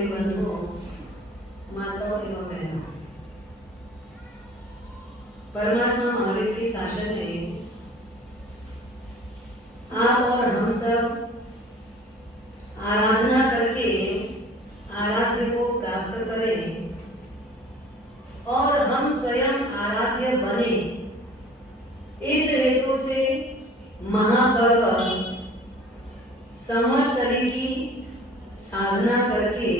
मेरे बंधुओं, माताओं एवं बहनों, परमात्मा महावीर के शासन में आप और हम सब आराधना करके आराध्य को प्राप्त करें और हम स्वयं आराध्य बने, इस हेतु से महापर्व संवत्सरी की साधना करके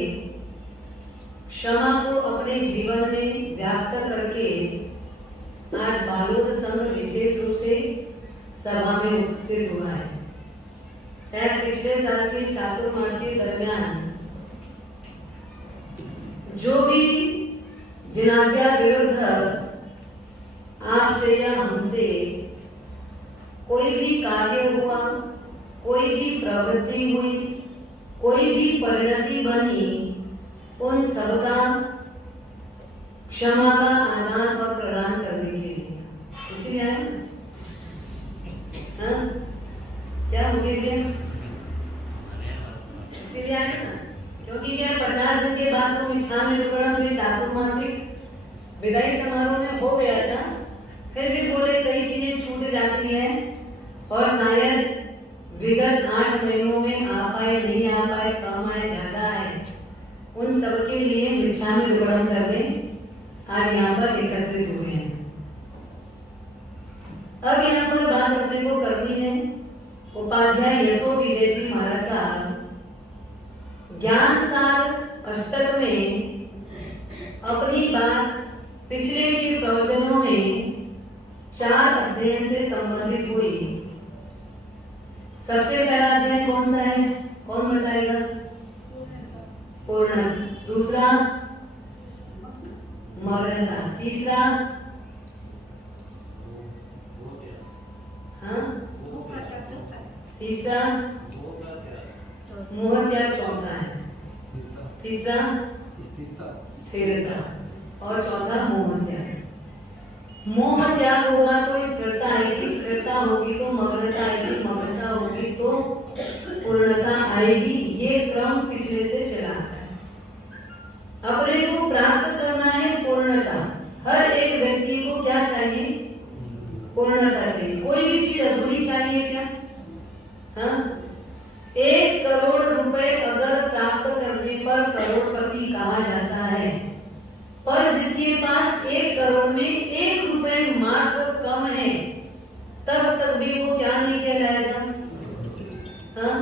क्षमा को अपने जीवन में व्याप्त करके आज बालोद संघ विशेष रूप से सभा में उपस्थित हुआ है। शायद पिछले साल के चातुर्मास के दरमियान जो भी जिनाज्ञा विरुद्ध आपसे या हमसे कोई भी कार्य हुआ, कोई भी प्रवृत्ति हुई, कोई भी परिणति बनी, उन सबका क्षमा का आदान और प्रदान करने के लिए इसीलिए आया ना? हाँ? क्या मुझे लिए इसीलिए आया ना? क्योंकि क्या 50 दिन के बाद तो मिच्छामि दुक्कडम में चातुर्मासिक विदाई समारोह में हो गया था। फिर भी बोले कई चीजें छूट जाती है और शायद विगत 8 महीनों में आ पाए, नहीं आ पाए, कम आए, ज्यादा आए, उन सब के लिए मिच्छामि दुक्कडम करने आज यहाँ पर एकत्रित हुए हैं। अब यहाँ पर बात अपने को करनी है उपाध्याय यशो विजय जी महाराज साहब ज्ञान सार अष्टक में अपनी बात पिछले के प्रवचनों में 4 अध्ययन से संबंधित हुई। सबसे पहला अध्ययन कौन सा है? कौन बताएगा? पूर्ण। दूसरा मग्नता। तीसरा हाँ तीसरा मोह त्याग। चौथा है तीसरा स्थिरता और चौथा मोह त्याग। मोह त्याग होगा तो स्थिरता आएगी, स्थिरता होगी तो मग्नता आएगी, मग्नता होगी तो पूर्णता आएगी। ये क्रम पिछले से चला है। अपने को प्राप्त करना है पूर्णता। हर एक व्यक्ति को क्या चाहिए? पूर्णता चाहिए। कोई भी चीज अधूरी चाहिए क्या? हाँ? 1 करोड़ रुपए अगर प्राप्त करने पर करोड़पति कहा जाता है, पर जिसके पास 1 करोड़ में 1 रुपए मात्र कम है, तब तक भी वो क्या नहीं कहलाएगा? हाँ?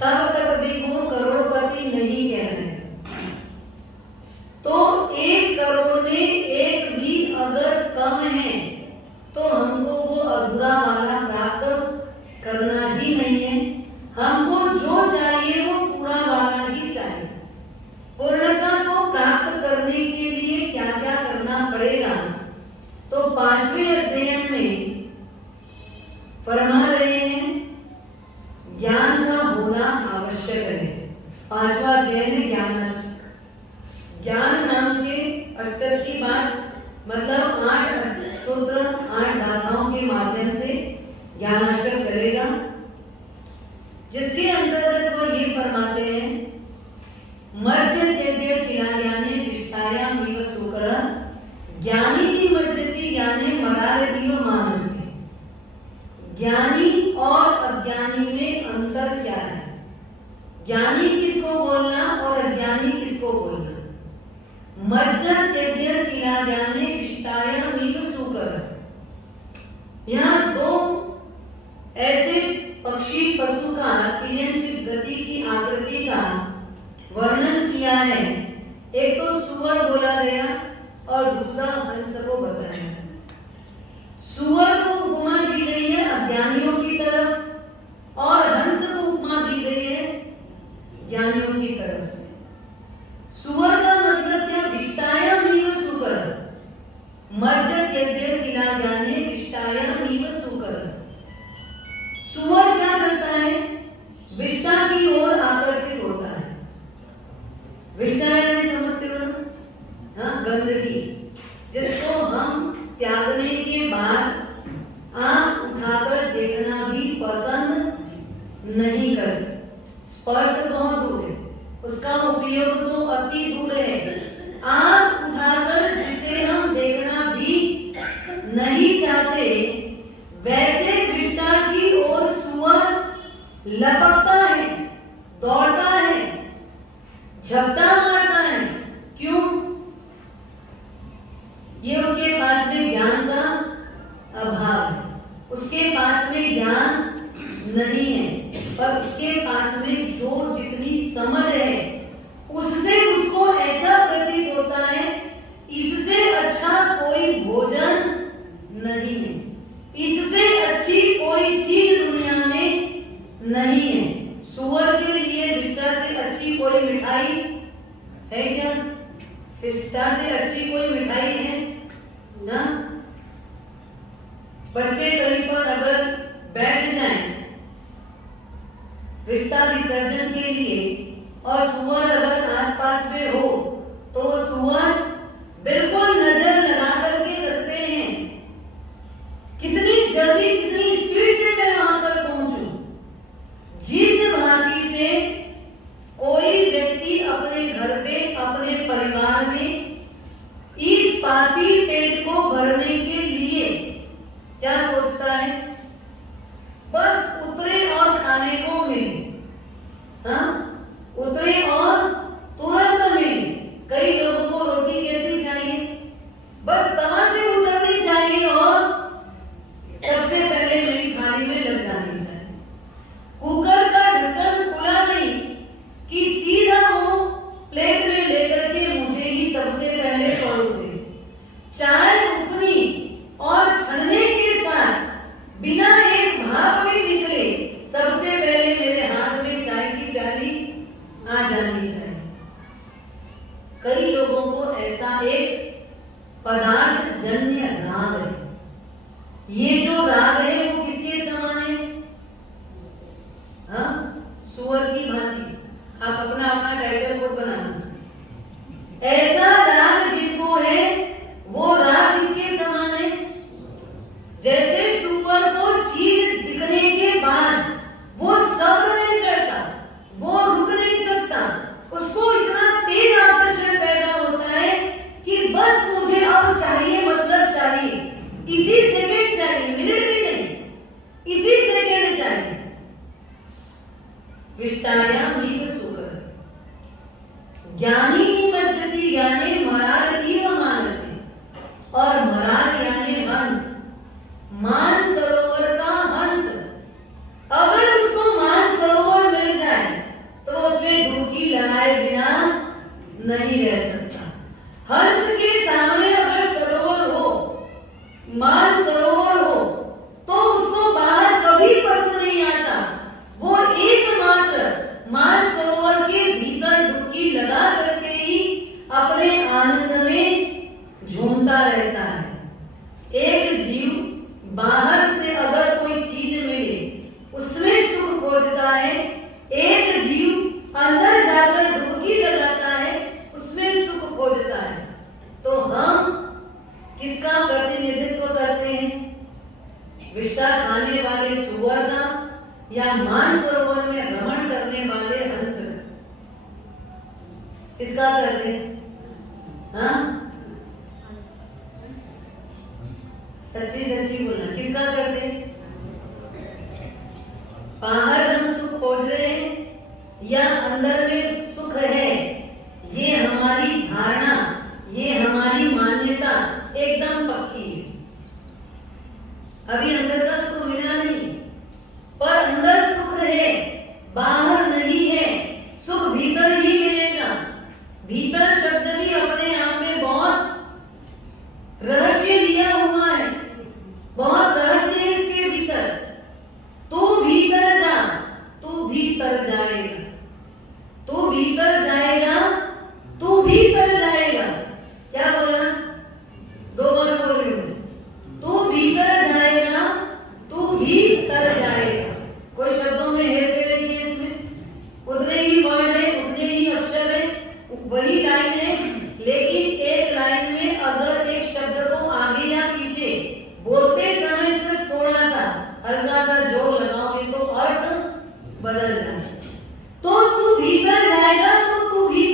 तब तक भी वो करोड़पति नहीं कहलाएगा। तो 1 करोड़ में 1 भी अगर कम है तो हमको वो अधूरा वाला प्राप्त करना ही नहीं है। हमको जो चाहिए वो पूरा वाला ही चाहिए। पूर्णता को प्राप्त करने के लिए क्या क्या करना पड़ेगा? तो 5वें अध्ययन में फरमा रहे हैं ज्ञान का होना आवश्यक है। 5वां अध्ययन ज्ञान अष्टक। ज्ञान नाम के अष्टक की बात मतलब 8 सूत्र 8 गाथाओं के माध्यम से ज्ञान अष्टक चलेगा, जिसके अंतर्गत वो ये फरमाते हैं मर्जत्यद्य किलायाने विष्टायामिव सुकरा ज्ञानी की मर्जति ज्ञाने मरारतीव मानसी। ज्ञानी और अज्ञानी में अंतर क्या है? ज्ञानी किसको बोलना और अज्ञानी किसको बोलना? मर्जत्यद्य किलायाने विष्टायामिव सुकरा। यहाँ 2 ऐसे पक्षी पशु का किंचित गति की आकृति का वर्णन किया है। एक तो सुअर बोला गया और दूसरा हंस को बताया। सुअर को उपमा दी गई है अज्ञानियों की तरफ और हंस को उपमा दी गई है ज्ञानियों की तरफ से। सुअर का मतलब क्या? विष्टायामिव सुकर। मर्जत्यद्य किलायाने विष्टायामिव सुकर। सुअर क्या करता है? विष्टा की ओर आकर्षित होता है। विष्टा यानी समझते हो ना? हाँ, गंदगी, जिसको हम त्यागने के बाद आंख उठाकर देखना भी पसंद नहीं करते। स्पर्श बहुत दूर है, उसका उपयोग तो अति दूर है। आंख उठाकर जिसे हम देखना भी नहीं चाहते, वैसे विष्टा की ओर सुअर लपकता है, दौड़ता है, झपटा मारता है। क्यों? ये उसके पास में ज्ञान का अभाव है, उसके पास में ज्ञान नहीं है, पर उसके पास में जो जितनी समझ है उससे उसको ऐसा प्रतीत होता है इससे अच्छा कोई भोजन नहीं है, इससे अच्छी कोई चीज दुनिया में नहीं है। सुअर के लिए विष्टा से अच्छी कोई मिठाई है क्या? विष्टा से अच्छी कोई मिठाई है ना? बच्चे कहीं पर अगर बैठ जाएं विष्टा विसर्जन के लिए और सुअर अगर आसपास में हो तो सुअर बिल्कुल नजर लगा करके रखते हैं कितनी जल्दी कितनी स्पीड से मैं वहां पर पहुंचूं। जिस भांति से कोई व्यक्ति अपने घर पे अपने परिवार में इस पापी पेट को भरने के लिए क्या सोचता है? बस उतरे और खाने को मिले, हाँ उतरे और तुरंत मिले। कई लोगों को रोटी कैसी चाहिए? बस तवा से उतरनी चाहिए और सबसे पहले मेरी थाली में लग जानी चाहिए। कुकर का ढक्कन खुला नहीं कि सीधा वो प्लेट में लेकर के मुझे ही सबसे पहले परोसे। चाय उफनी और छनने के साथ बिना एक भाप भी निकले सबसे पहले मेरे हाथ में चाय की प्याली आ जानी चाहिए। कई लोगों को ऐसा एक पदार्थ जन्य राग है। ये जो राग है वो किसके समान है? हाँ, सुअर की भांति। आप अपना अपना टाइटल कोड बनाना। ऐसा राग जिनको है वो राग किसके समान है? जैसे सुअर को चीज दिखने के बाद वो सब्र नहीं करता, वो रुक नहीं सकता, उसको इतना तेज आकर्षण पैदा होता है कि बस मुझे अब चाहिए, मतलब चाहिए, इसी सेकंड चाहिए, मिनट भी नहीं, इसी सेकंड चाहिए। विष्टायामीव सुकर ज्ञानी निमज्जति ज्ञाने मरार इव मानसे, और मरार यानी हंस, मान सरोवर का हंस। अगर उसको मान सरोवर मिल जाए तो उसमें डुबकी लगाए बिना नहीं रह सकता। हंस के सामने अगर सरोवर हो, मान सरोवर हो, तो उसको बाहर कभी पसंद नहीं आता। वो एकमात्र मान सरोवर के भीतर डुबकी लगा करके ही अपने आनंद में झूमता रहता है। एक जीव बाहर से अगर कोई चीज मिले उसमें सुख खोजता है, एक जीव अंदर जाकर डुबकी लगाता है, उसमें सुख खोजता है। तो हम किसका प्रतिनिधित्व करते हैं? विष्टा खाने वाले सुअर का या मानसरोवर में भ्रमण करने वाले हंस का? किसका करते हैं? हाँ, सच्ची सच्ची बोलना, किसका करते हैं? बाहर हम सुख खोज रहे हैं या अंदर में सुख है, ये हमारी धारणा, ये हमारी मान्यता एकदम पक्की है। अभी अंदर का सुख मिला नहीं, पर अंदर सुख है, बाहर नहीं है। सुख भीतर ही मिलेगा। भीतर शब्द भी अपने आप में बहुत रहस्य दिया हुआ है, बहुत रहस्य है इसके भीतर। तू भीतर जा, तू भीतर जाएगा, तू भीतर जाएगा, तू भीतर जाएगा। क्या बोला? दो बार बोल रही हूं। तू भीतर जाएगा, तू भीतर जाएगा। कोई शब्दों में हेरफेर नहीं है इसमें। उतने ही वर्ड है, उतने ही अक्षर है, वही लाइन है, लेकिन एक लाइन में अगर एक शब्द को आगे या पीछे बोलते समय सिर्फ थोड़ा सा हल्का सा जोर लगाओगे तो अर्थ बदल जाए। तो तू भीतर जाएगा, तो तू भी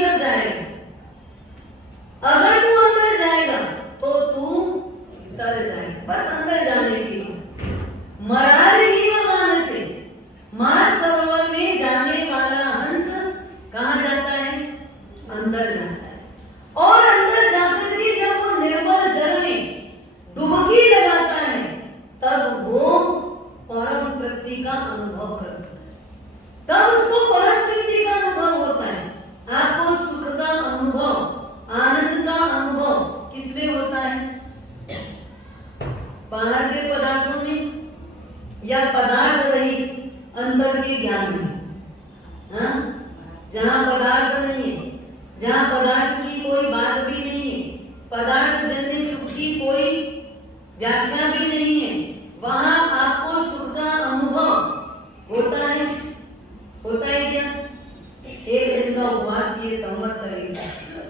अंदर जाता है और अंदर जाकर के जब वो निर्मल जल में डुबकी लगाता है तब वो परम तृप्ति का अनुभव करता है, तब उसको परम तृप्ति का अनुभव होता है। आपको सुख का अनुभव, आनंद का अनुभव किसमें होता है? बाहर के पदार्थों में या पदार्थ रहित अंदर के ज्ञान में? जहां पदार्थ नहीं है, जहां पदार्थ की कोई बात भी नहीं है, पदार्थ जन्य सुख की कोई व्याख्या भी नहीं है, वहां आपको सुख का अनुभव होता है? होता है क्या? एक दिन का उपवास किए, संवत्सर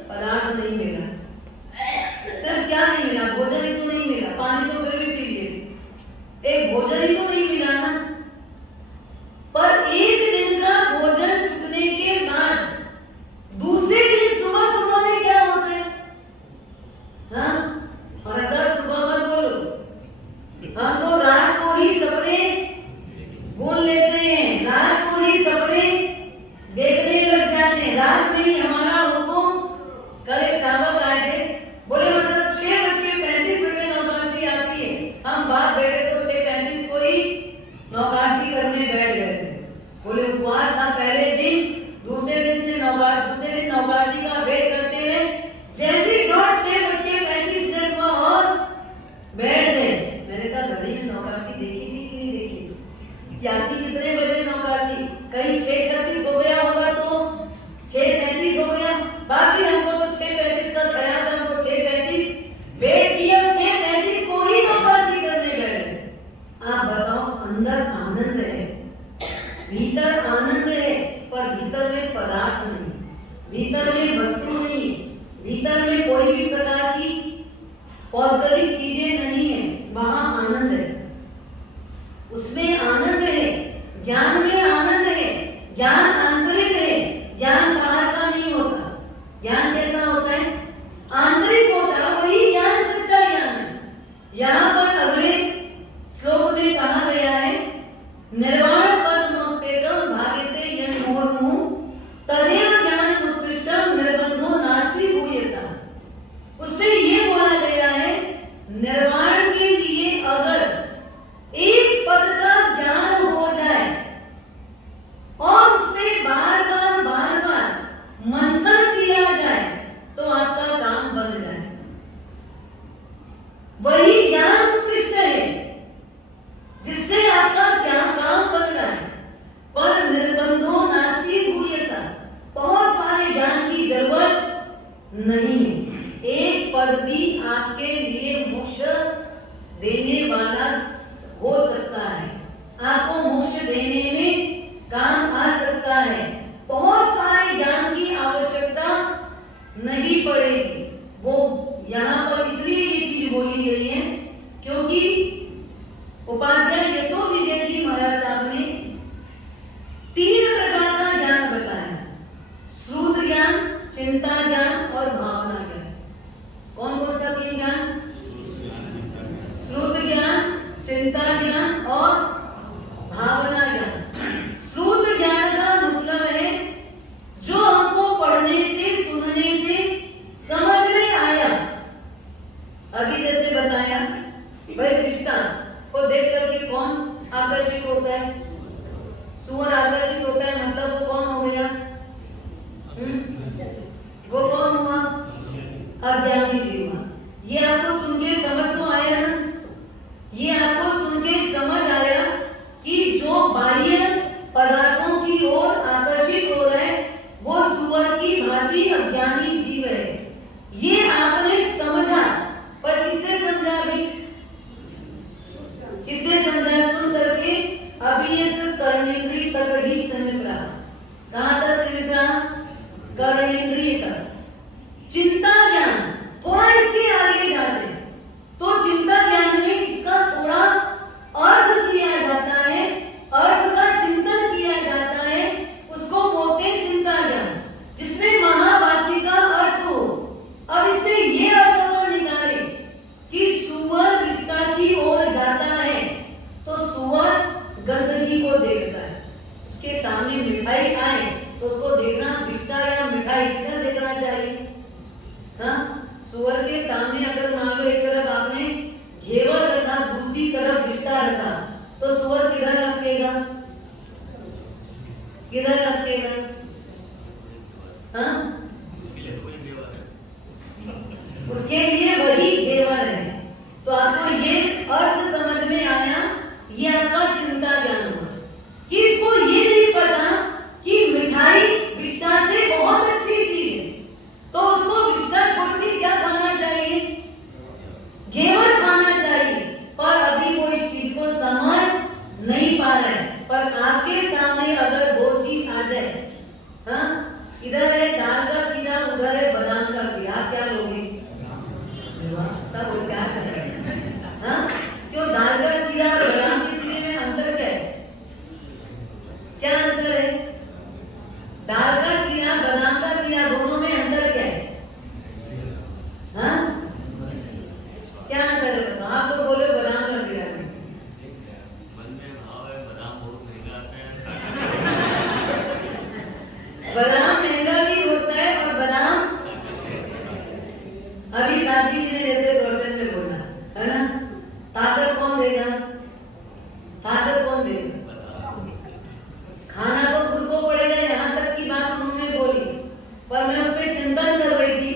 पदार्थ नहीं मिला, सिर्फ क्या नहीं मिला? भोजन ही तो नहीं मिला, पानी तो फिर भी पी लिए, एक भोजन ही तो नहीं मिला ना। पर एक दिन का भोजन चुकने के बाद दूसरे दिन सुबह सुबह में क्या होता है? और सर सुबह मत बोलो, हम तो रात को ही सपने बोल लेते हैं, रात को ही सपने देखने लग जाते हैं, रात में ही हमारा हुक्म। कल एक साहब आए थे, बोले मतलब 6:35 में नौकासी आती है, हम बाप बेटे तो 6:35 को ही नौकासी करने बैठ गए थे। बोले उपवास था पहले दिन, दूसरे दिन नौकासी का वेट करते रहे, जैसे 6:35 हुआ और बैठ गए। मैंने कहा घड़ी में नौकासी देखी थी कि नहीं देखी थी? आती कितने बजे नौकासी? कहीं 6:36 हो गया होगा तो 6:37 हो गया, बाकी हमको तो 6:35 का ख्याल था, तो 6:35 वेट किया, 6:35 को ही नौकासी करने बैठे। आप बताओ, अंदर आनंद है, भीतर आनंद है, पर भीतर में पदार्थ नहीं, भीतर में वस्तु नहीं, भीतर में कोई भी प्रकार की औद्योगिक चीजें नहीं है, वहां आनंद है, उसमें आनंद है, ज्ञान में आनंद है, ज्ञान आंतरिक है, ज्ञान बाहर का नहीं होता। ज्ञान कैसा होता है? आंतरिक होता है, वही ज्ञान सच्चा ज्ञान है। यहाँ पर अगले श्लोक में कहा गया है, निर्वाण पदमोपेतम भाविते यन्मुहुर्मुहुः तदेव ज्ञानम् उत्कृष्टम् निर्बन्धो नास्ति भूयसा। उसमें ये बोला गया है, निर्वाण के लिए अगर एक पद का ज्ञान हो जाए और उसमें बार बार मंथन किया जाए तो आपका काम बन जाए, वही ज्ञान उत्कृष्ट है जिससे आपका काम बन रहा है। पर निर्बंधो नास्ति भूयसा, बहुत सारे ज्ञान की जरूरत नहीं है, एक पद भी आपके लिए मोक्ष देने वाला हो सकता है, आपको मोक्ष देने में काम आ सकता है, बहुत सारे ज्ञान की आवश्यकता नहीं पड़ेगी। वो यहाँ पर इसलिए ये चीज बोली गई है क्योंकि उपाध्याय यशो विजय जी महाराज साहब ने 3 प्रकार का ज्ञान बताया, श्रुत ज्ञान, चिंता ज्ञान और भावना ज्ञान। कौन कौन सा 3 ज्ञान? श्रुत ज्ञान, चिंता ज्ञान और भावना ज्ञान। श्रुत ज्ञान का मतलब है जो हमको पढ़ने से, सुनने से समझ में आया। अभी जैसे बताया भाई, विष्टा को देख करके कौन आकर्षित होता है? सुअर आकर्षित होता है, मतलब वो कौन हो गया? वो कौन हुआ? अज्ञानी जीव हुआ। ये आपको सुन के समझ तो आया ना? ये आपको सुन के समझ आया कि जो बाह्य पदार्थों की ओर आकर्षित हो रहे हैं वो सुअर की भांति अज्ञानी जीव है। ये आपने समझा, पर किससे समझा? अभी किससे समझा? सुन करके अभी ये सिर्फ कर्मेंद्रिय तक ही सीमित रहा। कहां तक सीमित रहा? कर्मेंद्रिय तक। चिंता ज्ञान थोड़ा इसके आगे जाते हैं तो चिंता ज्ञान में इसका थोड़ा अर्थ किया जाता है, अर्थ का चिंतन किया जाता है, उसको बोलते हैं चिंता ज्ञान, जिसमें महावाक्य का अर्थ हो। अब इसमें ये अर्थ अपन निकाले कि सुअर विष्टा की ओर जाता है तो सुअर गंदगी को देखता है, उसके सामने मिठाई आए तो उसको देखना विष्टा या मिठाई किधर देखना चाहिए? हाँ, सुअर के सामने अगर मान लो एक तरफ आपने घेवर रखा, दूसरी तरफ विष्टा रखा, तो सुअर किधर लपकेगा? किधर लपकेगा? हाँ, उसके लिए वही घेवर है। तो आपको ये अर्थ समझ में आया, ये आपका चिंता ज्ञान हुआ कि इसको ये नहीं पता कि मिठाई विष्टा से बहुत अच्छी चीज है, तो उसको विष्टा छोड़ के क्या खाना चाहिए? घेवर खाना चाहिए। पर अभी वो इस चीज को समझ नहीं पा रहा है। पर आपके सामने अगर दो चीज आ जाए, हाँ, इधर है दाल का सीरा, उधर है बादाम का सीरा, आप क्या लोगे? सब होशियार चल रहे हैं। हाँ, क्यों? दाल का सीरा और बादाम के सीरे में अंतर क्या है? क्या अंतर है? दाल का सीरा, बादाम का सीरा, दोनों में अंतर क्या है? हाँ, क्या अंतर है बताओ? आप लोग बोले बादाम का सीरा। मन में भाव है बादाम बहुत महंगा आता है। बादाम महंगा भी होता है और बादाम, अभी साथी जी ने जैसे प्रवचन में बोला है ना, ताकत कौन देगा? ताकत कौन देगा? खाना तो खुद को पड़ेगा। यहाँ तक की बात उन्होंने बोली, पर मैं उस पर चिंतन कर रही थी।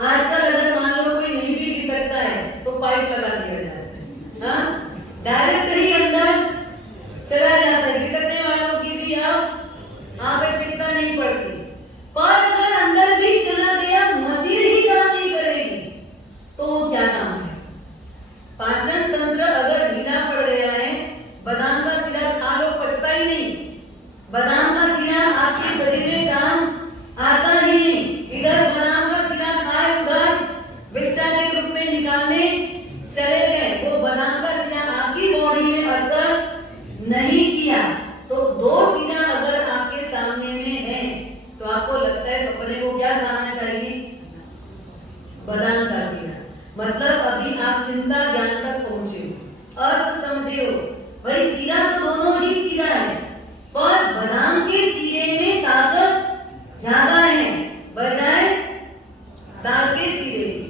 आजकल अगर मान लो कोई नहीं भी गिटकता है तो पाइप लगा दिया जाता है, हाँ, डायरेक्ट ही अंदर चला जाता है। गिटकने वालों की भी अब आवश्यकता नहीं पड़ती। पर अगर अंदर भी चला गया, मशीन ही काम नहीं करेगी, तो वो क्या काम है? पाचन तंत्र अगर ढीला पड़ गया है, बादाम का सीरा खा लो, पचता ही नहीं। बादाम का सीरा आपके शरीर में काम आता ही नहीं। इधर बादाम का सीरा खाए, उधर विष्टा के रूप में निकालने चले गए, वो बादाम का सीरा आपकी बॉडी में असर नहीं किया। तो दो सीरा अगर आपके सामने में है, तो आपको लगता है अपने को क्या खाना चाहिए? बादाम का सीरा। मतलब अभी आप चिंता ज्ञान तक पहुंचे हो, अर्थ समझे हो। भाई सीरा तो दोनों ही सीरा है, पर बादाम के सीरे में ताकत ज्यादा है बजाय दाल के सीरे की।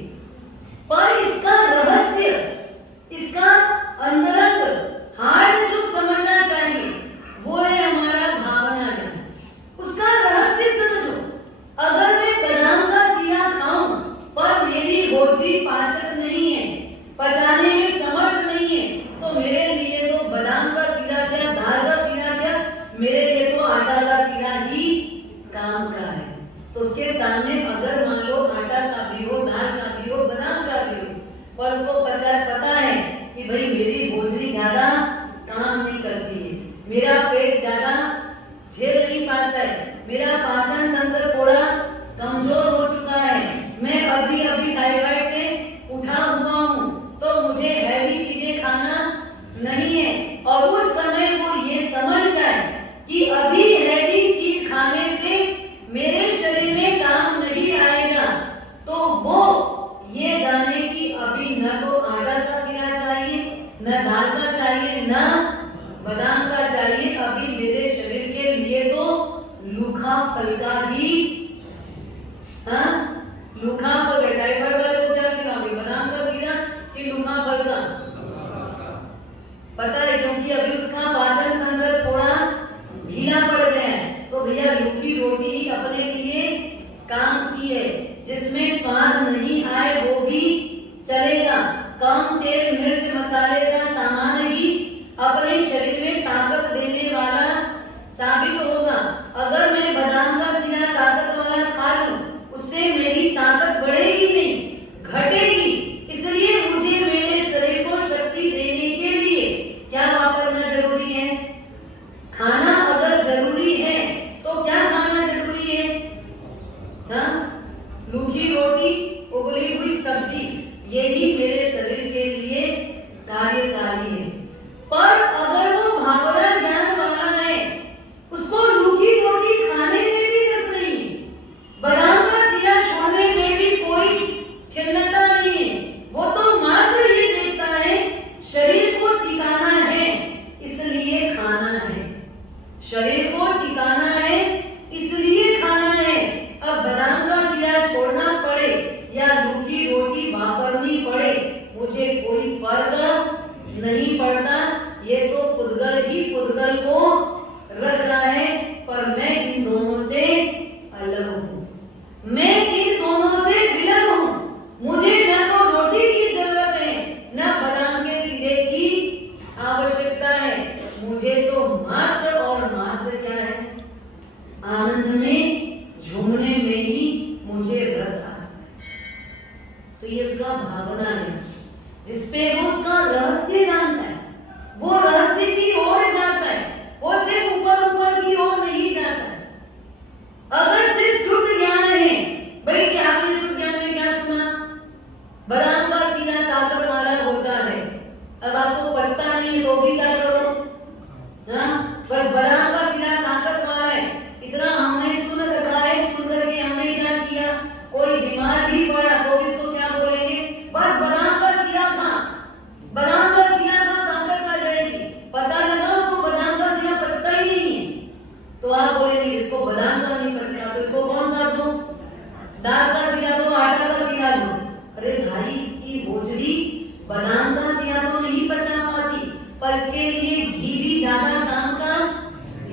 पर इसका रहस्य, इसका अंतरंग हार्ट जो समझना चाहिए, वो है हमारा भावना ज्ञान। उसका रहस्य समझो। अगर मैं बादाम का सीरा खाऊं पर मेरी होजरी पाचक नहीं है, पचाने में समर्थ नहीं है, तो मेरे लिए तो बादाम का सीरा क्या, दाल का सीरा क्या, मेरे लिए तो आटा का सीरा ही काम का है। तो उसके सामने अगर मान लो आटा का भी हो, दाल का भी हो, बादाम का भी हो, पर उसको पता है कि भाई मेरी होजरी ज्यादा काम नहीं करती है, मेरा पेट ज्यादा झेल नहीं पाता है, मेरा पाचन तंत्र थोड़ा कमजोर हो चुका है, मैं अभी अभी टाइफाइड से उठा हुआ हूँ, तो मुझे हैवी चीजें खाना नहीं है। और उस समय वो ये समझ जाए कि अभी हैवी चीज खाने से मेरे शरीर में काम नहीं आएगा, तो वो ये जाने कि अभी न तो आटा का सीरा चाहिए, न दाल का चाहिए, न बादाम का चाहिए, अभी मेरे शरीर के लिए तो लूखा फल का ही, हाँ, लूखा फल है। टाइफाइड वाले को क्या खिलाओगे, बादाम का सीरा कि लूखा फल का? पता है, क्योंकि अभी उसका पाचन तंत्र थोड़ा ढीला पड़ गया है। तो भैया लूखी रोटी ही अपने लिए काम की है, जिसमें स्वाद नहीं आए वो भी चलेगा, कम तेल मिर्च मसाले का सामान ही अपने शरीर में ताकत देने वाला साबित होगा। अगर मैं बादाम का सीरा ताकत वाला खा लूं, उससे मेरी ताकत बढ़ेगी नहीं, घटेगी। इसलिए मुझे मेरे शरीर को शक्ति देने के लिए क्या वापरना जरूरी है? खाना अगर जरूरी है तो क्या खाना जरूरी है? हाँ, लूखी रोटी, उबली हुई सब्जी, यही मेरे शरीर के लिए कार्यकारी है। पर अगर वो भावना ज्ञान वाला है, उसको लूखी रोटी खाने में भी रस नहीं, बादाम का सीरा छोड़ने में भी कोई खिन्नता नहीं है, वो तो मात्र ये देखता है शरीर को टिकाना है इसलिए खाना है, शरीर को टिकाना है इसलिए खाना है। अब बादाम का मुझे रस आता है। तो ये उसका भावना है, जिसपे वो उसका रहस्य जानता है, वो रहस्य की ओर जाता है, वो सिर्फ ऊपर ऊपर की ओर नहीं जाता है। अगर सिर्फ श्रुत ज्ञान है, भाई कि आपने श्रुत ज्ञान में क्या सुना, बादाम का सीना ताकत वाला होता है, अब आपको पचता नहीं है तो भी क्या करो, हाँ बस बादाम का सीना ताकत वाला है, इतना हमने सुन रखा है, सुन करके हमने क्या किया, कोई बीमार भी पड़ा तो भी इसको क्या बोलेंगे, बस बादाम का सीना था, बादाम का सीना था, ताकत आ जाएगी। पता लगा उसको बादाम का सीना पचता ही नहीं है, तो आप बोलेंगे इसको बादाम का नहीं पचता, तो इसको कौन सा दो, दाल का सीना दो, आटा का सीना दो। अरे भाई इसकी भोजड़ी बादाम का सीना तो नहीं पचा पाती, पर इसके लिए घी भी ज्यादा काम का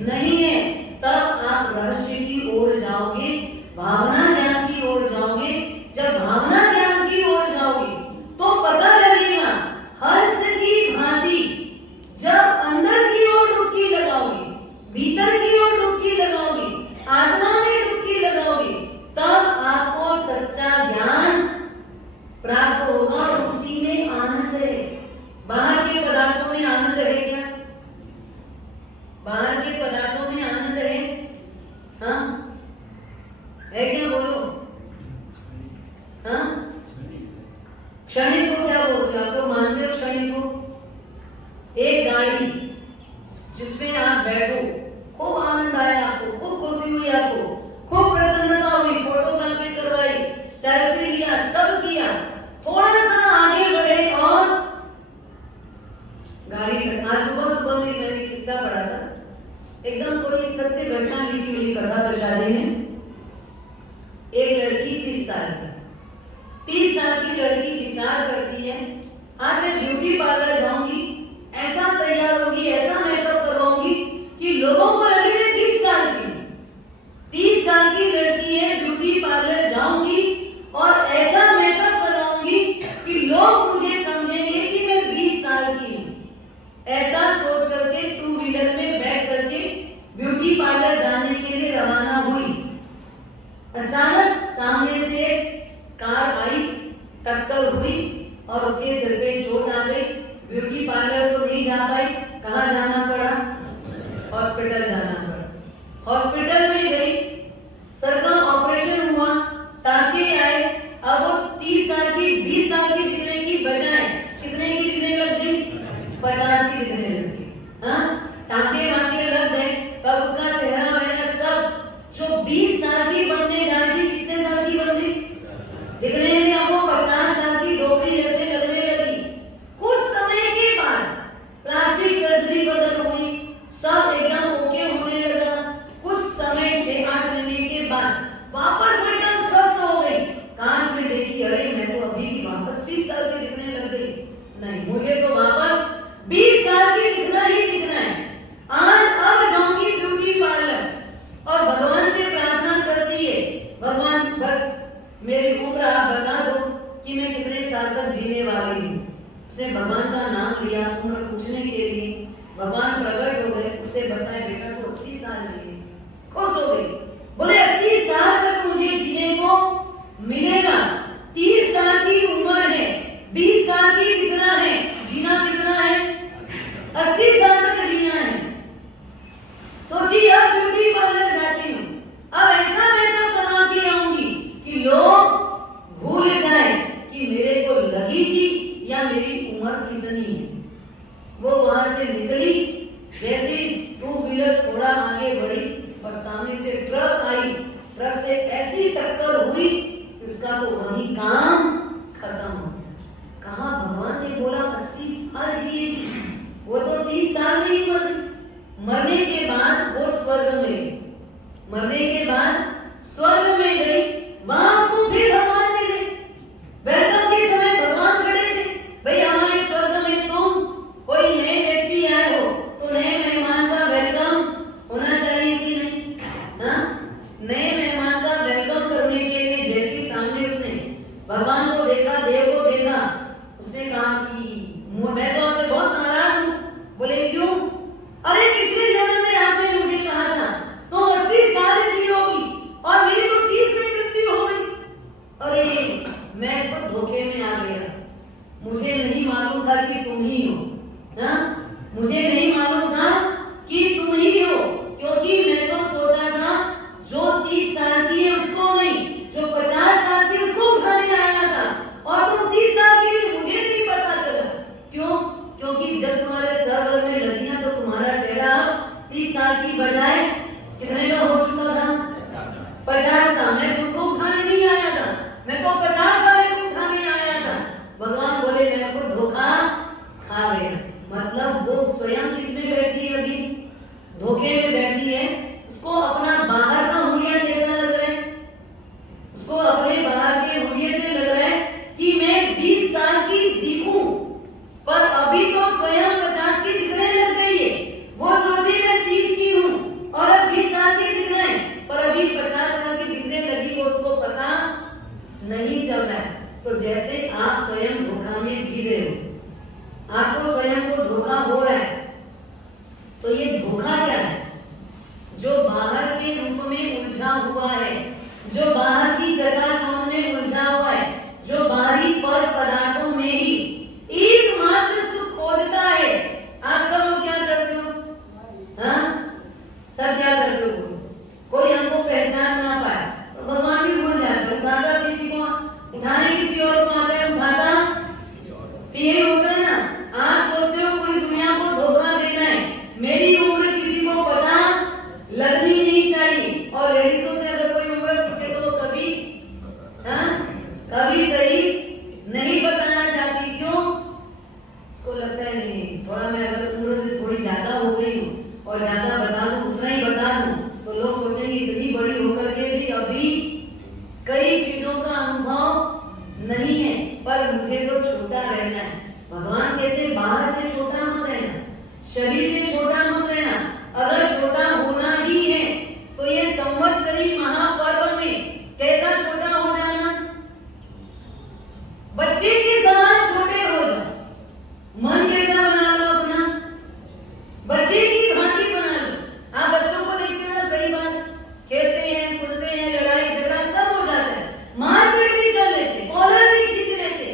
नहीं है। तब आप रहस्य की ओर जाओगे, भावना ज्ञान की ओर जाओगे। जब भावना ज्ञान की ओर जाओगे तो पता लगेगा हर्ष की भांति, जब अंदर की ओर डुबकी लगाओगे, भीतर की ओर डुबकी लगाओगे, आत्मा में डुबकी लगाओगे, तब आपको सच्चा ज्ञान प्राप्त होगा और उसी में आनंद है। बाहर के पदार्थों में आनंद है क्या? बाहर के पदार्थों में आनंद है? हाँ है क्या, बोलो। हाँ क्षणिक को क्या बोलते हो, आप तो मानते हो क्षणिक को? एक गाड़ी जिसमें आप बैठो, खूब आनंद आया आपको, खूब खुशी हुई आपको, खूब प्रसन्नता हुई, फोटोग्राफी करवाई, सेल्फी लिया, सब किया, थोड़ा सा आगे बढ़े और गाड़ी आज सुबह सुबह में मैंने किस्सा पढ़ा था, एकदम कोई सत्य घटना लिखी हुई कथा प्रशाली में। एक लड़की 30 साल की, 30 साल की लड़की विचार करती है आज मैं ब्यूटी पार्लर जाऊंगी, ऐसा तैयार होगी, ऐसा मेकअप करवाऊंगी कि लोगों को लगे मैं 20 साल की हूं। 30 साल की लड़की है, ब्यूटी पार्लर जाऊंगी और ऐसा मेकअप करवाऊंगी कि लोग मुझे समझेंगे कि मैं 20 साल की हूं। ऐसा सोच करके 2 व्हीलर में बैठ करके ब्यूटी पार्लर जाने के लिए रवाना हुई। अचानक सामने से कार आई, टक्कर हुई और उसके सिर पे चोट आ गई। ब्यूटी पार्लर तो नहीं जा पाई, कहाँ जाना पड़ा, हॉस्पिटल जाना पड़ा। हॉस्पिटल में गई, सर का ऑपरेशन हुआ, टांके आए, अब वो 30 साल की 20 साल की दिखने की बजाय कितने की दिखने लग गई, 50 की दिखने लग गई। हाँ टांके वाके लग गए, तब उसका चेहरा वगैरह सब जो 20 साल की बनने जा रही थी, कितने साल की बन गई, दिखने में आपको 50 साल की डोकरी जैसे लगने लगी। कुछ समय के बाद प्लास्टिक सर्जरी बदल हुई, सब एकदम ओके होने लगा। कुछ समय 6-8 महीने के बाद वापस एकदम स्वस्थ हो गई। कांच में देखी, अरे मैं तो अभी भी वापस 30 साल की दिखने लग गई, नहीं मुझे तो वापस 20 साल की दिखना ही दिखना है। आज अब जाऊंगी ब्यूटी पार्लर और भगवान से प्रार्थना करती है, भगवान बस मेरी उम्र आप बता दो कि मैं कितने साल तक जीने वाली हूँ। उसने भगवान का नाम लिया उम्र पूछने के लिए, भगवान प्रकट हो गए, उसे बताए बेटा तो 80 साल जिए। खुश हो गई, बोले 80 साल तक मुझे जीने को मिलेगा, 30 साल की उम्र है, 20 साल की कितना है, जीना कितना है, 80 साल तक जीना है। सोचिए अब ब्यूटी पार्लर जाती हूँ, अब ऐसा मेकअप करवा के आऊंगी कि लोग भूल जाएं कि मेरे को लगी थी या मेरी उम्र कितनी है। वो वहां से निकली, जैसे 2 व्हीलर थोड़ा आगे बढ़ी और सामने से ट्रक आई, ट्रक से ऐसी टक्कर हुई कि उसका तो वही काम खत्म हो गया। कहाँ भगवान ने बोला 80 साल जिएगी, वो तो 30 साल में ही मर गई। मरने के बाद वो स्वर्ग में गई, मरने के बाद स्वर्ग में गई, वहां उसको फिर भगवान मिले। वेलकम के समय भगवान खड़े थे, भाई हमारे स्वर्ग में तुम कोई नए व्यक्ति आए हो तो नए मेहमान का वेलकम होना चाहिए कि नहीं? हाँ नए मेहमान का वेलकम करने के लिए जैसे सामने उसने भगवान को देखा, देव को देखा, उसने कहा कि मैं तो आपसे बहुत नाराज हूँ। बोले क्यों? अरे पिछले जन्म में आपने मुझे कहा था तुम 80 साल जियोगी और मेरी तो 30 में मृत्यु हो गई। मालूम था कि तुम ही हो। हाँ, मुझे नहीं मालूम था कि तुम ही हो, क्योंकि मैं तो सोचा था जो 30 साल की है उसको नहीं, जो 50 साल की उसको उठाने आया था, और तुम 30 साल की थी, मुझे नहीं पता चला। क्यों? क्योंकि जब तुम्हारे सर में लगी ना तो तुम्हारा चेहरा 30 साल की बजाय कितने का हो चुका था? 50 का। मैं तुमको उठाने नहीं आया था, मैं तो 50 वाले को उठाने आया था। भगवान बोले मैं तो धोखा खा गया। मतलब वो स्वयं किसमें बैठी है? अभी धोखे में बैठी है। उसको अपना बाहर का हुलिया कैसा लग रहा है? उसको अपने बाहर के हुलिये से लग रहा है कि मैं 20 साल की दिखूं, पर अभी तो स्वयं 50 की दिखने लग गई है। वो सोचे मैं 30 की हूं और अब 20 साल की दिख रहे हैं, पर अभी 50 साल की दिखने लगी, वो उसको पता नहीं चल रहा है। तो जैसे आप स्वयं धोखा में जी रहे हो, आपको स्वयं को धोखा हो रहा है, तो ये धोखा क्या है? जो बाहर के रूप में उलझा हुआ है, जो बाहर की चकाचौंध में उलझा हुआ है, जो बाहरी पर पदार्थों में ही एकमात्र सुख खोजता है। आप सब लोग क्या करते हो? हाँ, सब क्या करते हो? कोई हमको पहचान ना पाए तो भगवान भी भूल जाते हैं। उठाता किसी को, उठाने किसी और को आता है, उठाता यही होता है ना। आप सोचते हो पूरी दुनिया को धोखा देना है, मेरी उम्र किसी को पता लगनी नहीं चाहिए। और लेडीजों से अगर कोई उम्र पूछे तो वो कभी कभी सही नहीं बताना चाहती। क्यों? उसको लगता है नहीं, थोड़ा मैं अगर उम्र से थोड़ी ज्यादा हो गई हूँ और ज्यादा बता दूं, उतना ही बता दूं, तो लोग सोचेंगे इतनी बड़ी होकर के भी अभी कई चीजों का अनुभव नहीं है, पर मुझे तो छोटा रहना है। भगवान कहते हैं बाहर से छोटा मत रहना, शरीर से छोटा मत रहना। अगर छोटा होना ही है तो ये संवत्सरी महापर्व में कैसा छोटा हो जाना? बच्चे के समान छोटे हो जाओ। मन कैसा बना लो अपना? बच्चे की भांति बना लो। आप बच्चों को देखते हो ना, कई बार खेलते हैं, कूदते हैं, लड़ाई झगड़ा सब हो जाता है, मारपीट भी कर लेते, कॉलर भी खींच लेते,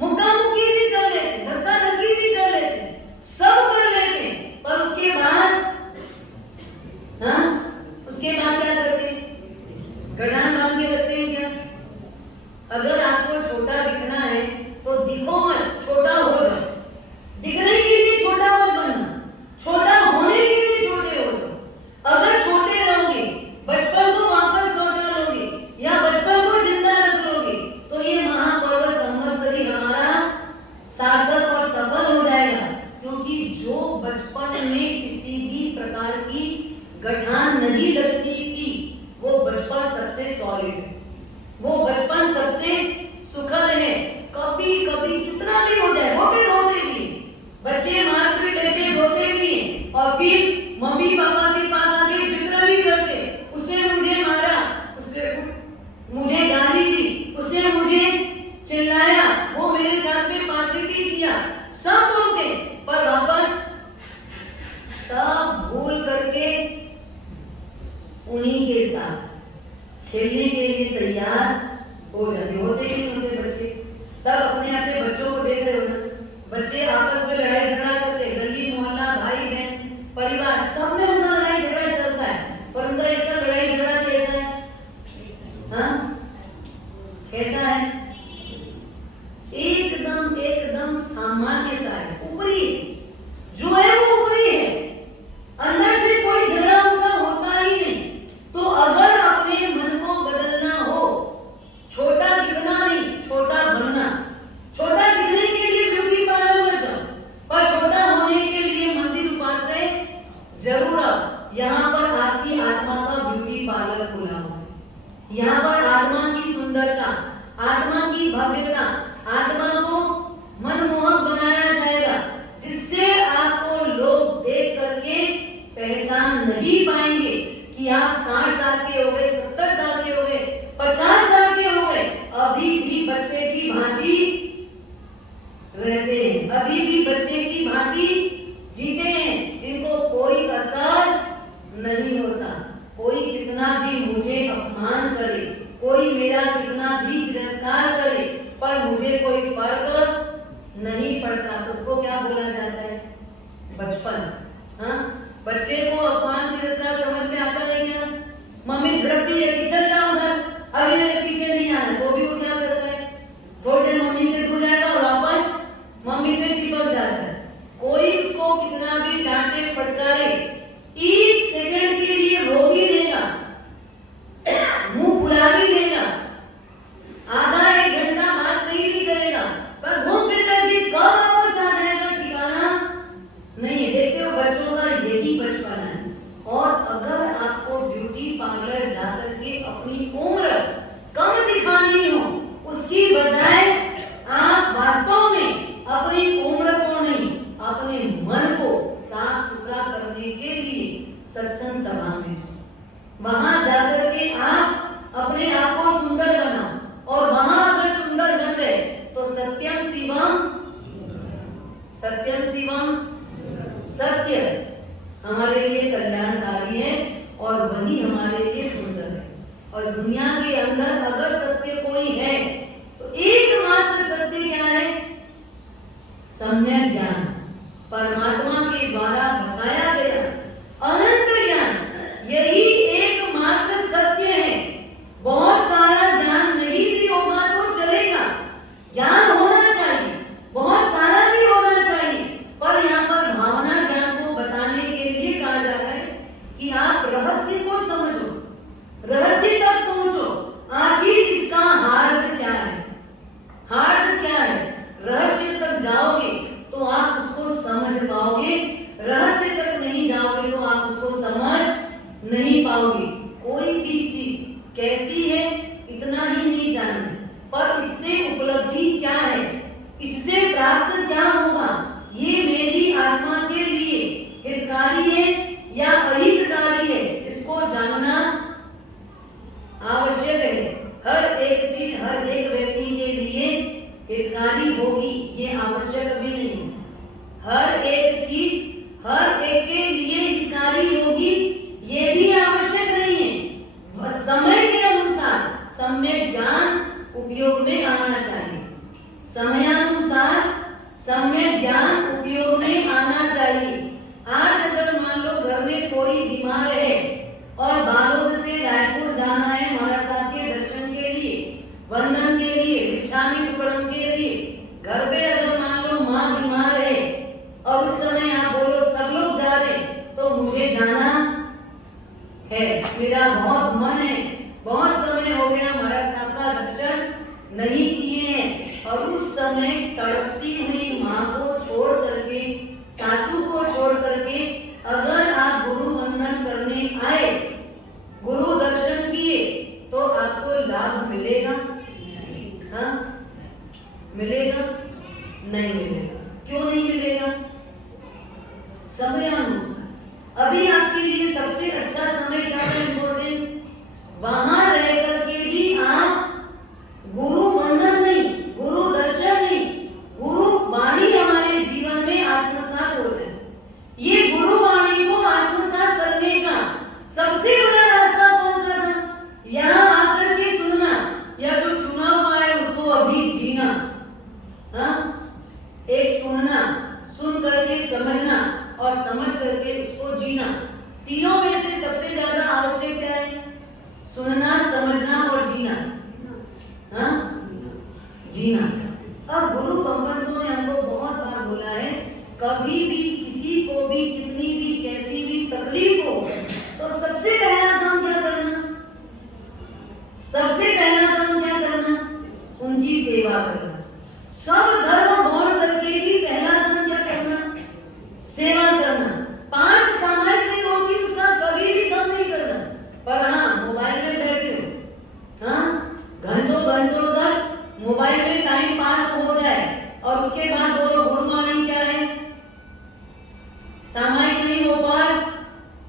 मुक्का मुक्की भी कर लेते, धक्का धक्की भी कर लेते, सब कर लेते, पर उसके बाद उसके बाद क्या करते? गठान बांध के रखते हैं क्या? अगर आपको छोटा दिखना है तो दिखो मत, छोटा हो जाओ। दिखने के लिए छोटा मत बनना, छोटा होने के लिए छोटे हो जाओ। अगर छोटे रहोगे, बचपन को वापस लौटा लोगे या बचपन को जिंदा रख लोगे, तो ये महापर्व संवत्सरी हमारा सार्थक और सफल हो जाएगा। क्योंकि जो बचपन में किसी भी प्रकार की गठान नहीं लगती थी, वो बचपन सबसे सॉलिड है, वो बचपन सबसे सुखद है। कभी कभी कितना भी हो जाए, रोते भी, बच्चे मारपीट लेके रोते भी हैं, और फिर मम्मी पापा के पास आके जिक्र भी करते, उसने मुझे मारा, उसने मुझे गाली दी, उसने मुझे चिल्लाया, वो मेरे साथ में पासिटी किया, सब बोलते, पर वापस सब भूल करके उन्हीं के साथ खेलने के लिए तैयार हो जाते। होते ही नहीं होते बच्चे? सब अपने अपने बच्चों को देख रहे हो ना, बच्चे आपस में लड़ाई झगड़ा करते, गली मोहल्ला भाई बहन परिवार सब में उनका लड़ाई झगड़ा चलता है, पर उनका ऐसा लड़ाई झगड़ा कैसा है? कैसा है? एकदम सामान्य सा है, ऊपरी जो है वो ऊपरी है, अंदर से कोई झगड़ा उनका होता ही नहीं। तो अगर अपने मन को बदलना हो, छोटा दिखना नहीं, छोटा बनना। छोटा दिखने के लिए ब्यूटी पार्लर में जाओ, पर छोटा होने के लिए मंदिर उपाश्रय जरूर आओ। यहाँ पर आपकी आत्मा का ब्यूटी पार्लर खुला हुआ है। यहाँ पर आत्मा की सुंदरता, आत्मा की भव्यता, आत्मा को मनमोहक बनाया जाएगा, जिससे आपको लोग देख करके पहचान नहीं पाएंगे कि आप 60 साल के हो गए, 70 साल के हो गए, 50 साल के हो गए, अभी भी बच्चे की भांति रहते हैं, अभी भी बच्चे की भांति जीते हैं। इनको कोई असर नहीं होता। कोई कितना भी मुझे अपमान करे, कोई मेरा कितना भी तिरस्कार करे, पर मुझे कोई फर्क नहीं पढ़ता तो उसको क्या बोला जाता है? बचपन। हाँ, बच्चे को अपमान तिरस्कार समझ में आता है क्या? मम्मी झड़कती है कि चल जाओ उधर, अभी मेरे पीछे नहीं आना, तो भी वो क्या करता है? थोड़ी देर मम्मी से दूर जाएगा और वापस मम्मी से चिपक जाता है। कोई उसको कितना भी डांटे फटकारे, 1 सेकंड के लिए रो भी देगा, मुंह फुला भी देगा, आधा 1 घंटा बात नहीं भी करेगा, पर घूम फिर करके कब वापस आ जाएगा ठिकाना नहीं है। देखते हो बच्चों का यही बचपन है। और अगर आपको ब्यूटी पार्लर जाकर के अपनी उम्र कम दिखानी हो, उसकी बजाय आप वास्तव में अपनी उम्र को नहीं, अपने मन को साफ सुथरा करने के लिए सत्संग सभा में जाओ। वहां जाकर के आप अपने आप को सुंदर बनाओ, और वहां अगर सुंदर बन गए तो सत्यम शिवम सत्य हमारे लिए कल्याणकारी है और वही हमारे लिए सुंदर है। और दुनिया के अंदर अगर सत्य कोई है तो एकमात्र सत्य क्या है? सम्यक ज्ञान, परमात्मा के द्वारा बताया गया अनंत ज्ञान, यही एकमात्र सत्य है। बहुत सारा ज्ञान नहीं भी होगा तो चलेगा, ज्ञान होना चाहिए, बहुत सारा भी होना चाहिए, पर यहाँ पर भावना ज्ञान को बताने के लिए कहा जा रहा है कि आप रहस्य को समझो, रहस्य तक पहुंचो, आखिर इसका हार्द क्या है, हार्द क्या है। रहस्य तक जाओगे तो आप उसको समझ पाओगे, रहस्य तक नहीं जाओगे तो आप उसको समझ नहीं पाओगे। कोई भी चीज कैसी है इतना ही नहीं जानना, पर इससे उपलब्धि क्या है, इससे प्राप्त क्या होगा, ये मेरी आत्मा के लिए हितकारी है या अहितकारी है, इसको जानना आवश्यक है। हर एक चीज हर एक व्यक्ति के लिए हितकारी होगी ये आवश्यक भी नहीं है। हर एक चीज हर एक के लिए हितकारी होगी ये भी आवश्यक नहीं है। समय के अनुसार सम्यक ज्ञान उपयोग में आना चाहिए, समयानुसार सम्यक ज्ञान उपयोग में आना चाहिए। आज अगर मान लो घर में कोई बीमार है और बालोद से रायपुर जाना है महाराज साहब के दर्शन के लिए, वंदन के लिए, भिक्षामी टुकड़म के लिए, घर पे अगर मान लो माँ बीमार है और उस समय आप बोलो सब लोग जा रहे तो मुझे जाना है, मेरा बहुत मन है, बहुत समय हो गया महाराज साहब का दर्शन नहीं किए हैं, और उस समय तड़पती हुई माँ को छोड़ करके, सासू को छोड़ करके अगर आप गुरु वंदन करने आए, गुरु दर्शन किए, तो आपको लाभ मिलेगा? हाँ, मिलेगा? नहीं मिलेगा। क्यों नहीं मिलेगा? समयानुसार। अभी आपके लिए सबसे अच्छा समय क्या है? इंपॉर्टेंस वहां रह करके भी आप गुरु वंदन नहीं, गुरु दर्शन नहीं, गुरु वाणी हमारे जीवन में आत्मसात हो जाए। ये गुरु वाणी को आत्मसात करने का सबसे बड़ा रास्ता कौन सा था? यहाँ आकर के सुनना, या जो सुना हुआ है उसको अभी जीना। हाँ, एक सुनना, सुन करके समझना और समझ करके उसको जीना। तीनों में से सबसे ज्यादा आवश्यक क्या है? सुनना, समझना और जीना। हाँ, जीना। अब गुरु बंबंतों ने हमको बहुत बार बोला है, कभी भी किसी को भी कितनी भी कैसी भी तकलीफ हो तो सबसे पहला काम क्या करना? सबसे पहला काम क्या करना? उनकी सेवा करना। सब धर्म गौण करके भी पहला काम क्या करना? सेवा करना। 5 सामायिक नहीं होती उसका कभी भी कम नहीं करना। पर हाँ, मोबाइल में बैठे हो, हाँ, घंटों घंटों तक मोबाइल में टाइम पास हो जाए और उसके बाद बोलो गुरुवाणी क्या है? सामायिक नहीं हो पाए,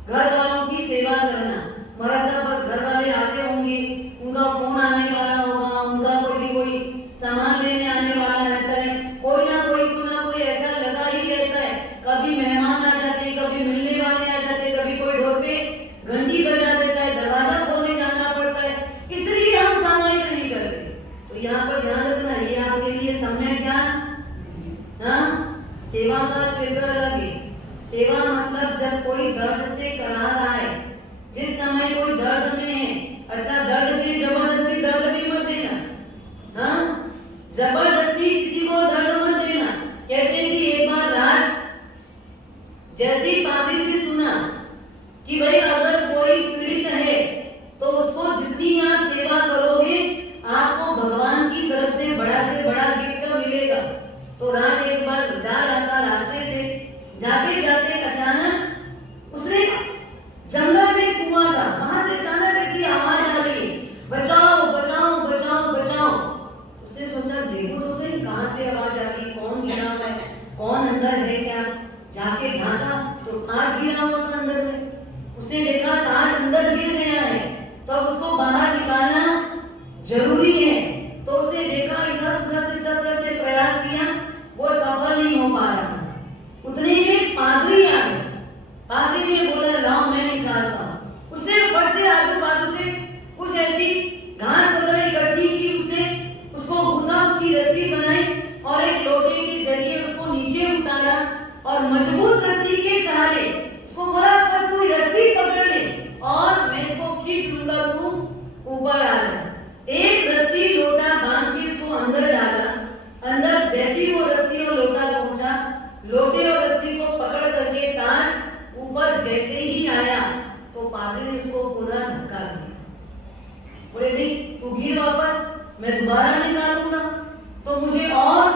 घर वालों की सेवा करना। महाराज साहब बस घर वाले आते होंगे, उनका फोन आने वाला होगा, उनका कोई सामान लेने आने वाला रहता है, कोई ना कोई ऐसा लगा ही रहता है। कभी मेहमान आ जाते, कभी मिलने वाले आ जाते, कभी कोई डोर पे घंटी बजा देता है, दरवाजा खोलने जाना पड़ता है, इसलिए हम सामायिक नहीं करते। तो यहाँ पर ध्यान रखना, ये आपके लिए सम्यक ज्ञान सेवा का क्षेत्र अलग है। सेवा मतलब जब कोई दर्द से करा रहा है, जिस समय कोई दर्द में है, अच्छा दर्द की जबरदस्ती दर्द भी मत देना, हाँ जबरदस्ती किसी को दर्द मत देना। कहते हैं कि एक बार राज जैसे ही पादरी से सुना कि भाई अगर कोई पीड़ित है तो उसको जितनी आप सेवा करोगे आपको भगवान की तरफ से बड़ा गिफ्ट मिलेगा। तो राज एक बार जा रहा था, रास्ते से जाते जाते अचानक उसने जंगल में कुआं था, वहां से अचानक ऐसी आवाज आ रही है, बचाओ बचाओ बचाओ बचाओ। उसने सोचा देखो तो सही कहां से आवाज आ रही, कौन गिरा हुआ है, कौन अंदर है क्या। जाके झांका तो ताज गिरा हुआ था अंदर में। उसने देखा ताज अंदर गिर गया है, तो अब उसको बाहर निकालना जरूरी है। तो उसने देखा इधर उधर से सब तरह से प्रयास किया, वो सफल नहीं हो पा रहा था। उतने में पादरी आ गए। पादरी ने बोला लाओ मैं निकालता हूं। उसने फट से आजू बाजू से कुछ ऐसी घास वगैरह इकट्ठी की, उसको गूंथा, उसकी रस्सी बनाई और एक लोटे के जरिए उसको नीचे उतारा और मजबूत रस्सी के सहारे उसको बोला बस तू रस्सी पकड़ ले और मैं इसको खींच लूंगा, तू ऊपर आ जा। एक रस्सी लोटा बांध के उसको अंदर डाला। अंदर जैसी वो रस्सी और लोटा पहुंचा, लोटे और रस्सी को पकड़ करके ताज ऊपर जैसे ही आया तो पादरी ने उसको पूरा धक्का दिया। बोले नहीं तू गिर वापस, मैं दोबारा निकालूंगा तो मुझे और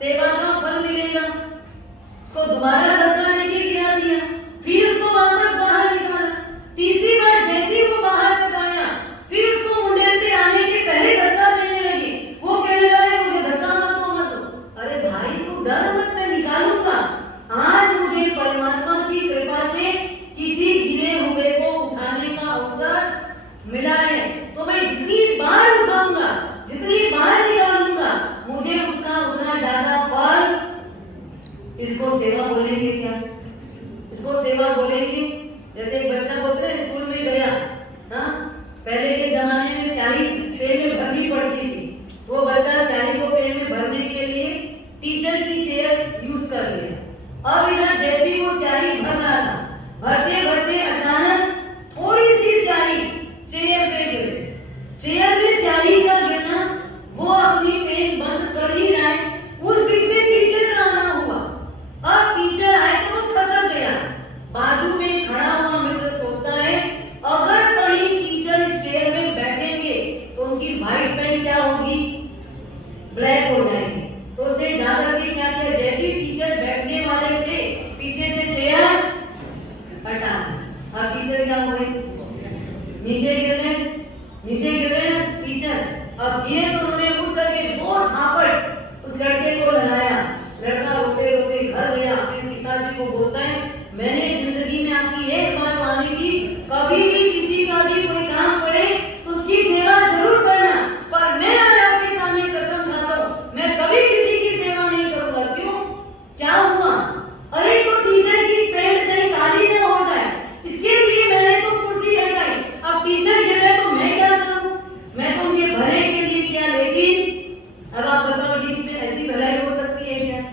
सेवा का फल मिलेगा। उसको दोबारा धक्का देके गिरा दिया, फिर उसको वापस बाहर निकाला। तीसरी बार जैसे ही वो बाहर तक आया, फिर उसको मुंडेर पे आने के पहले धक्का देने लगी। वो कहने लगा मुझे धक्का मत दो। अरे भाई तू डर मत, मैं निकालूंगा। आज मुझे परमात्मा की कृपा से किसी गिरे हुए को उठाने का अवसर मिला है, तो मैं जितनी बार उठाऊंगा, जितनी बार निकालूंगा, मुझे उसका उतना ज्यादा फल। इसको सेवा बोलेंगे क्या? इसको सेवा बोलेंगे। जैसे एक बच्चा बोलते हैं स्कूल में गया, हाँ पहले के जमाने में स्याही पेन में भरनी पड़ती थी, तो वो बच्चा स्याही को पेन में भरने के लिए टीचर की चेयर यूज कर लिया। अब इधर जैसी वो स्याही भर रहा था, भरते भरते अचानक थोड़ी सी स्याही चेयर पे गिर गई। चेयर पे स्याही का गिरना, वो अपनी पेन बंद कर ही रहा है, उस बीच में टीचर का आना हुआ। अब टीचर आए तो वो फंस गया। बाजू में खड़ा हुआ मित्र सोचता है अगर कहीं टीचर इस चेयर में बैठेंगे तो उनकी व्हाइट पेन क्या होगी, ब्लैक हो जाएगी। तो उसने जाकर के क्या किया, जैसे टीचर बैठने वाले थे पीछे से चेयर हटा। अब टीचर क्या हो गए, नीचे गिर गए ना टीचर। अब गिरे तो उन्होंने उठ करके दो झापट उस लड़के को लगाया। लड़का रोते रोते घर गया, अपने पिताजी को बोलता है मैंने जिंदगी में आपकी एक बात मानी थी, कभी भी किसी का भी कोई काम पड़े तो उसकी सेवा जरूर करना, पर मैं आज आपके सामने कसम खाता हूं मैं कभी किसी की सेवा नहीं करूंगा। क्यों, क्या हुआ? अरे तो टीचर की पेन कहीं काली ना हो जाए, इसके लिए मैंने तो कुर्सी हटाई। अब टीचर गिर गए तो मैं क्या करूं, मैं तो उनके भले के लिए किया। लेकिन अब आप बताओ ये इसमें ऐसी भलाई हो सकती है क्या?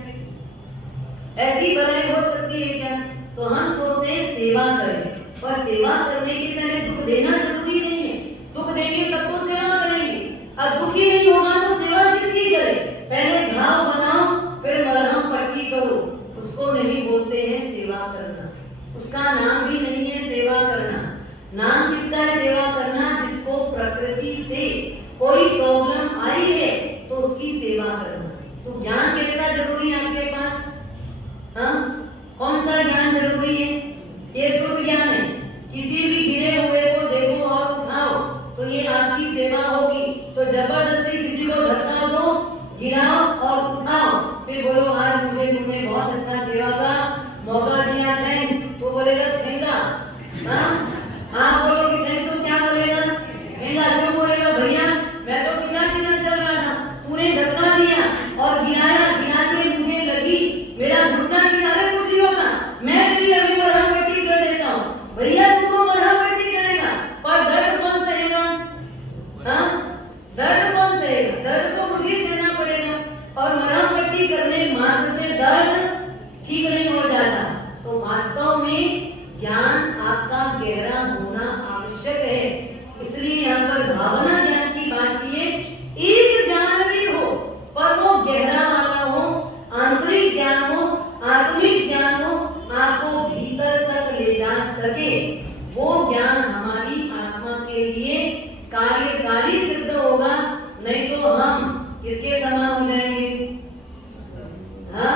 ऐसी भलाई हो सकती है क्या? तो हम सोचते हैं सेवा करें, पर सेवा करने के पहले दुख देना जरूरी नहीं है। दुख देंगे तब तो सेवा करेंगे। अब दुखी नहीं होगा तो सेवा किसकी करें? पहले घाव बनाओ फिर मरहम पट्टी करो, उसको नहीं बोलते हैं सेवा करना। उसका नाम भी नहीं है सेवा करना। नाम किसका है सेवा करना? जिसको प्रकृति से कोई प्रॉब्लम आई है तो उसकी सेवा करना। तो ज्ञान कैसा जरूरी है आपके पास? हाँ कौन सा ज्ञान जरूरी है? ये शुद्ध ज्ञान है। किसी भी गिरे हुए को देखो और उठाओ तो ये आपकी सेवा होगी। तो जबरदस्ती किसी को धक्का दो, गिराओ और उठाओ, फिर बोलो आज मुझे तुमने बहुत अच्छा सेवा का मौका दिया, थैंक्स। तो बोलेगा थैंका। हाँ बोलो कि थैंक्स तो क्या बोलेगा? थैंका। क्यों बोलेगा? भैया मैं तो सीधा सीधा चल रहा था, तूने धक्का दिया और गिराया, गिरा के मुझे लगी मेरा घुटना छिला। रहे कुछ नहीं होता, मैं तेरी अभी मरहम पट्टी कर देता हूँ। भैया तू तो मरहम पट्टी करेगा पर दर्द कौन सहेगा? हाँ दर्द कौन सहेगा? दर्द तो मुझे सहना पड़ेगा। और मरहम पट्टी करने मात्र से दर्द ठीक नहीं हो जाता। तो वास्तव में ज्ञान आपका गहरा होना आवश्यक है। इसलिए यहाँ पर भावना ज्ञान की बात की है। एक ज्ञान भी हो पर वो गहरा वाला हो, आंतरिक ज्ञान हो, आत्मिक ज्ञान हो, आपको भीतर तक ले जा सके, वो ज्ञान हमारी आत्मा के लिए कार्यकारी सिद्ध होगा। नहीं तो हम किसके समान हो जाएंगे? हाँ?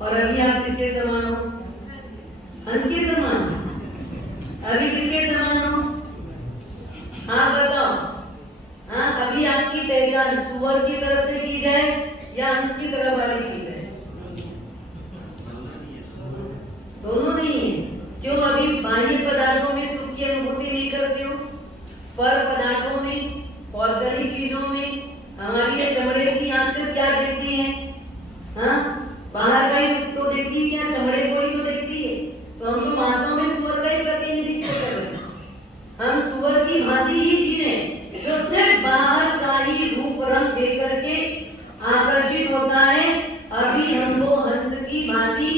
और अभी आप किसके समान हो? हंस के समान। अभी किसके समान हो? हाँ बताओ। हाँ, अभी आपकी पहचान सुअर की तरफ से की जाए या हंस की तरफ वाली की जाए? दोनों नहीं है। क्यों? अभी बाह्य पदार्थों में सुख की अनुभूति नहीं करते हो, पर पदार्थों में, औद्योगिक चीजों में हमारी ये चमड़े की आंख से क्या देखती है? हाँ, बाहर का ही तो देखती है क्या? चमड़े को ही तो देखती है। तो हम तो वास्तव में सुअर का ही प्रतिनिधित्व कर रहे हैं। हम सुअर की भांति ही जी रहे हैं, जो सिर्फ बाहर का ही रूप रंग देख करके आकर्षित होता है। अभी हमको हंस की भांति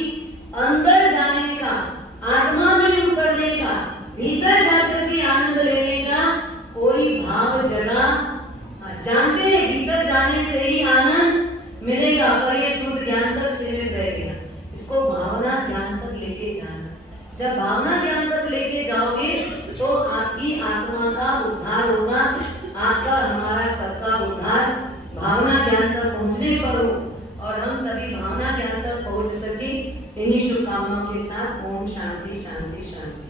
अंदर जाने का, आत्मा में उतरने का, भीतर जाकर के आनंद लेने का कोई भाव जगा। जानते हैं भीतर जाने से ही आनंद मिलेगा, पर ये शुद्ध ज्ञान तक सीमित रहेगा। इसको भावना ज्ञान तक लेके जाना। जब भावना ज्ञान तक लेके जाओगे तो आपकी आत्मा का उद्धार होगा। आपका, हमारा सबका उद्धार भावना ज्ञान तक पहुंचने पर हो, और हम सभी भावना ज्ञान तक पहुंच सके। इन्हीं शुभकामनाओं के साथ ओम शांति शांति शांति।